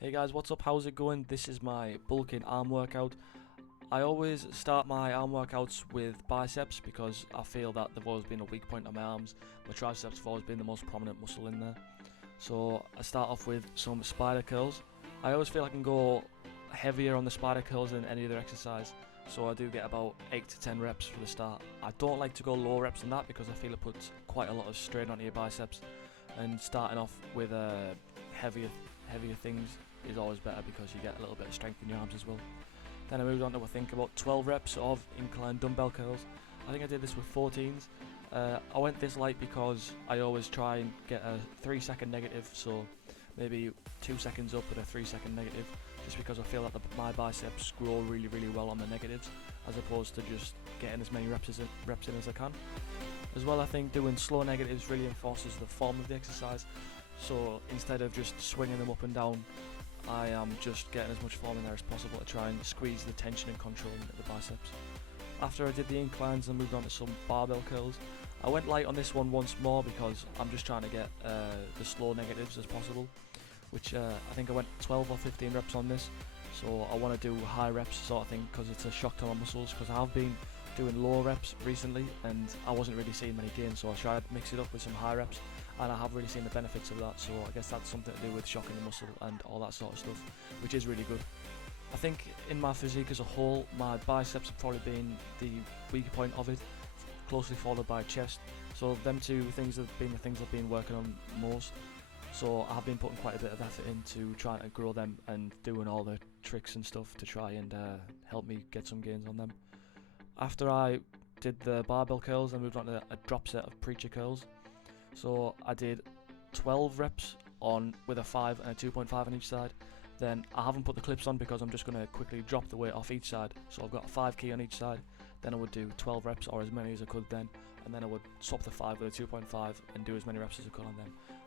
Hey guys, what's up? How's it going? This is my bulking arm workout. I always start my arm workouts with biceps because I feel that they've always been a weak point on my arms. My triceps have always been the most prominent muscle in there. So I start off with some spider curls. I always feel I can go heavier on the spider curls than any other exercise. So I do get about 8 to 10 reps for the start. I don't like to go lower reps than that because I feel it puts quite a lot of strain onto your biceps. And starting off with heavier things is always better because you get a little bit of strength in your arms as well. Then I moved on to I think about 12 reps of incline dumbbell curls. I think I did this with 14s. I went this light because I always try and get a 3-second negative, so maybe 2 seconds up with a 3-second negative, just because I feel that my biceps grow really well on the negatives, as opposed to just getting as many reps in as I can. As well, I think doing slow negatives really enforces the form of the exercise, so instead of just swinging them up and down, I am just getting as much form in there as possible to try and squeeze the tension and control into the biceps. After I did the inclines, I moved on to some barbell curls. I went light on this one once more because I'm just trying to get the slow negatives as possible, which I think I went 12 or 15 reps on this. So I want to do high reps sort of thing because it's a shock to my muscles, because I've been doing low reps recently and I wasn't really seeing many gains, so I tried to mix it up with some high reps and I have really seen the benefits of that, so I guess that's something to do with shocking the muscle and all that sort of stuff, which is really good. I think in my physique as a whole, my biceps have probably been the weaker point of it, closely followed by chest, so them two things have been the things I've been working on most. So I have been putting quite a bit of effort into trying to grow them and doing all the tricks and stuff to try and help me get some gains on them. After I did the barbell curls, I moved on to a drop set of preacher curls. So I did 12 reps on with a 5 and a 2.5 on each side. Then I haven't put the clips on because I'm just going to quickly drop the weight off each side. So I've got a 5 key on each side. Then I would do 12 reps or as many as I could then. And then I would swap the 5 with a 2.5 and do as many reps as I could on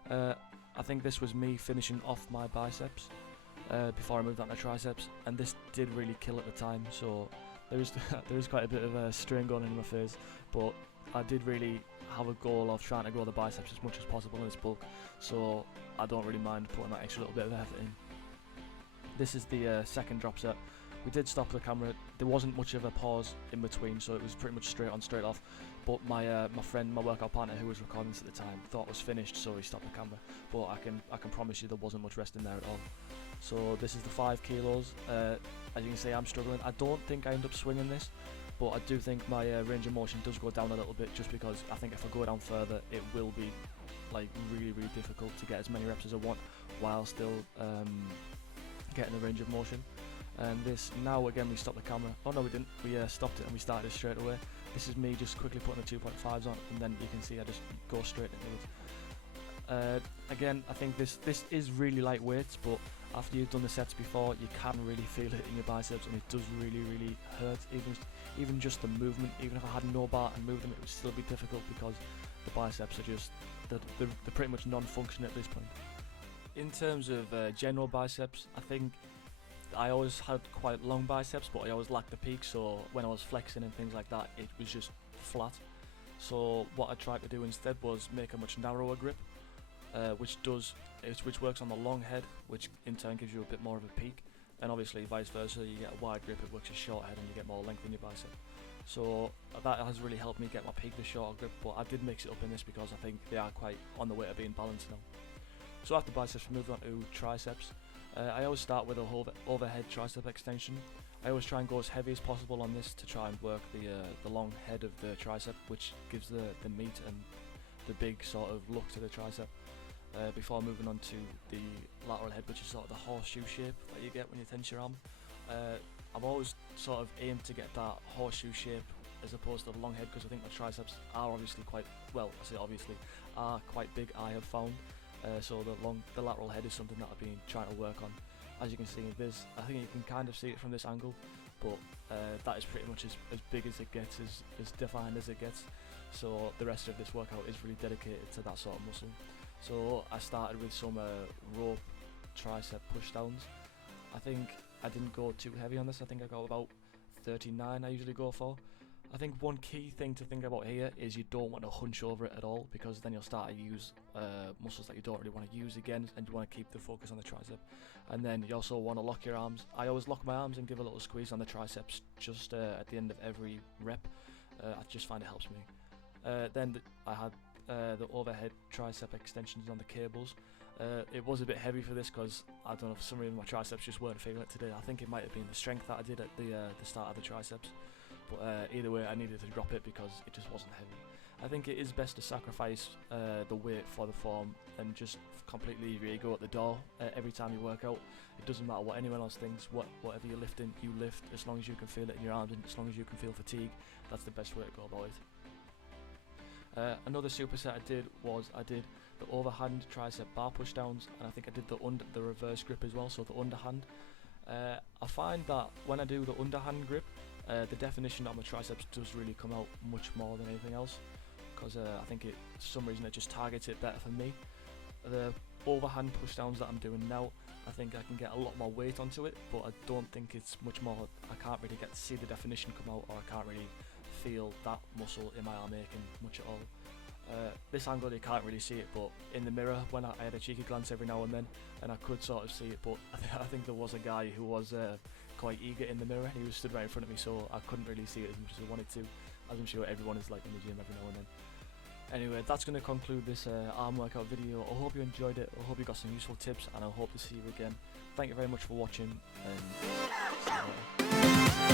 them. I think this was me finishing off my biceps before I moved on to triceps. And this did really kill at the time. So there is quite a bit of strain going in my face. But I did really have a goal of trying to grow the biceps as much as possible in this bulk, so I don't really mind putting that extra little bit of effort in. This is the second drop set. We did stop the camera. There wasn't much of a pause in between, so it was pretty much straight on, straight off. But my friend, my workout partner who was recording this at the time, thought it was finished, so he stopped the camera. But I can promise you there wasn't much rest in there at all. So this is the 5 kilos. As you can see, I'm struggling. I don't think I end up swinging this, but I do think my range of motion does go down a little bit, just because I think if I go down further, it will be like really difficult to get as many reps as I want while still getting the range of motion. And this, now again we stopped the camera. Oh no, we didn't. We stopped it and we started it straight away. This is me just quickly putting the 2.5s on, and then you can see I just go straight into it. Again, I think this is really light weights, but after you've done the sets before, you can really feel it in your biceps, and it does really hurt. Even just the movement, even if I had no bar and moved them, it would still be difficult because the biceps are just they're pretty much non-functional at this point. In terms of general biceps, I think I always had quite long biceps, but I always lacked the peak, so when I was flexing and things like that, it was just flat. So what I tried to do instead was make a much narrower grip, which works on the long head, which in turn gives you a bit more of a peak, and obviously vice versa, you get a wide grip, it works a short head and you get more length in your bicep. So that has really helped me get my peak, the shorter grip, but I did mix it up in this because I think they are quite on the way to being balanced now. So after biceps, we moved on to triceps. I always start with a overhead tricep extension. I always try and go as heavy as possible on this to try and work the long head of the tricep, which gives the meat and the big sort of look to the tricep. Before moving on to the lateral head, which is sort of the horseshoe shape that you get when you tense your arm. I've always sort of aimed to get that horseshoe shape as opposed to the long head, because I think my triceps are obviously quite, well, I say obviously, are quite big, I have found. So the lateral head is something that I've been trying to work on. As you can see in this, I think you can kind of see it from this angle, but that is pretty much as big as it gets, as defined as it gets. So the rest of this workout is really dedicated to that sort of muscle. So I started with some rope tricep push downs. I think I didn't go too heavy on this. I think I got about 39 I usually go for. I think one key thing to think about here is you don't want to hunch over it at all, because then you'll start to use muscles that you don't really want to use again, and you want to keep the focus on the tricep. And then you also want to lock your arms. I always lock my arms and give a little squeeze on the triceps just at the end of every rep. I just find it helps me. Then I had the overhead tricep extensions on the cables. It was a bit heavy for this because I don't know, for some reason my triceps just weren't feeling it today. I think it might have been the strength that I did at the start of the triceps. But either way, I needed to drop it because it just wasn't heavy. I think it is best to sacrifice the weight for the form and just completely leave your ego at the door every time you work out. It doesn't matter what anyone else thinks. Whatever you're lifting, you lift as long as you can feel it in your arms and as long as you can feel fatigue. That's the best way to go about it. Another superset I did was I did the overhand tricep bar push downs, and I think I did the reverse grip as well, so the underhand. I find that when I do the underhand grip, the definition on my triceps does really come out much more than anything else, because I think for some reason it just targets it better for me. The overhand push downs that I'm doing now, I think I can get a lot more weight onto it, but I don't think it's much more. I can't really get to see the definition come out, or I can't really feel that muscle in my arm aching much at all. This angle you can't really see it, but in the mirror when I had a cheeky glance every now and then, and I could sort of see it, but I think there was a guy who was quite eager in the mirror, and he was stood right in front of me, so I couldn't really see it as much as I wanted to, as I'm sure everyone is like in the gym every now and then. Anyway, that's going to conclude this arm workout video. I hope you enjoyed it, I hope you got some useful tips, and I hope to see you again. Thank you very much for watching, and see you later.